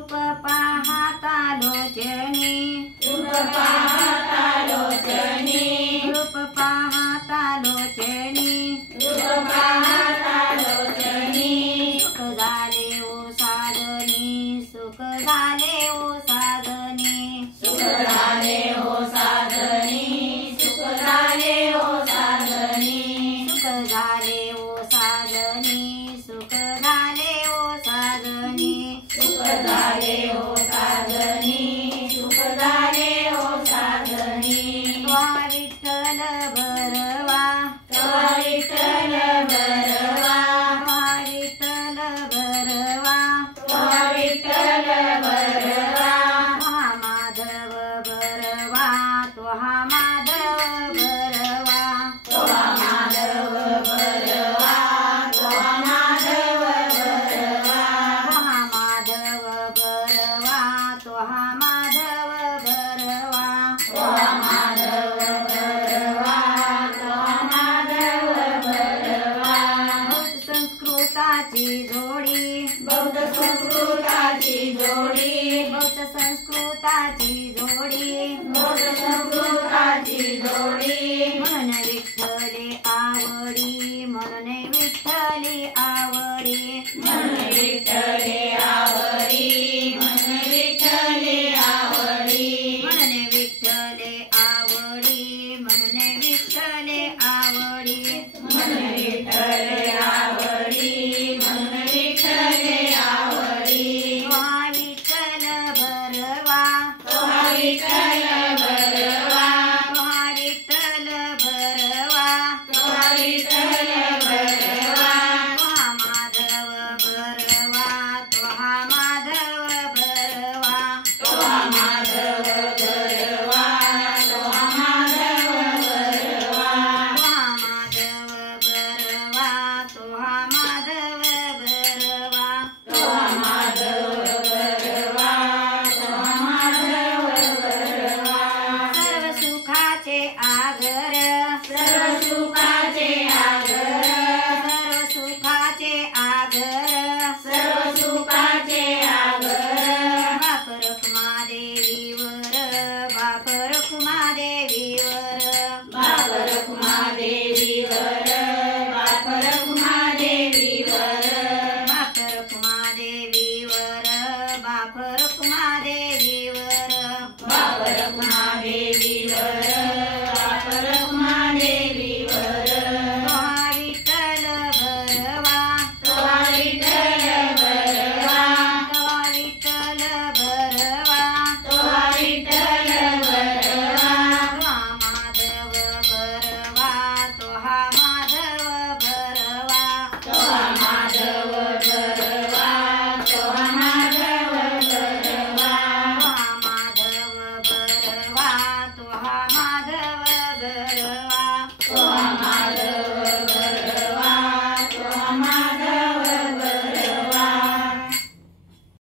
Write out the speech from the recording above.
रूप पाहता लोचनी, रूप पाहता लोचनी, रूप पाहता लोचनी, रूप पाहता लोचनी। सुख झाले ओ साधनी, सुख झाले ओ साधनी, सुख झाले हो साधनी, सुख झाले हो साधनी, सुख झाले ओ साधनी, सुख झाले ओ साधनी, सुख झाले हो साधनी, सुख झाले हो साधनी। त्वा विठ्ठल भरवा, त्वा विठ्ठल भरवा, त्वा विठ्ठल भरवा, त्वा विठ्ठल भरवा, त्वा माधव भरवा, त्वा माधव भरवा, त्वा माधव भरवा, त्वा माधव भरवा, त्वा माधव भरवा, त्वा माधव भरवा, त्वा माधव भरवा, त्वा माधव भरवा। बौद्ध संस्कृताची जोडी, बौद्ध संस्कृताची जोडी, बौद्ध संस्कृताची जोडी, बौद्ध संस्कृताची जोडी। म्हणून विठ्ठले आवडी, म्हणून विठ्ठले आवडी, मन विठ्ठले आवडी, मन विठ्ठले आवडी, म्हणून विठ्ठले आवडी, म्हणून विठ्ठले आवडी, मन विठ्ठले आवडी, मन विठ्ठले आवडी। त्वा विठ्ठल भरवा, त्वा विठ्ठल भरवा, त्वा विठ्ठल भरवा, त्वा विठ्ठल भरवा, त्वा माधव भरवा, त्वा माधव भरवा, त्वा माधव भरवा, त्वा माधव भरवा, त्वा माधव भरवा, त्वा माधव भरवा, त्वा माधव भरवा, त्वा माधव भरवा। सर्व सुखाचे आगर, सर्व सुखाचे आगर, सर्व सुखाचे आगर, सर्व सुखाचे आगर, बाप रखुमा देवीवर, बाप रखुमा देवीवर, बाप रखुमा देवीवर, बाप रखुमा देवीवर, बाप रखुमा देवीवर, बाप रखुमा देवीवर,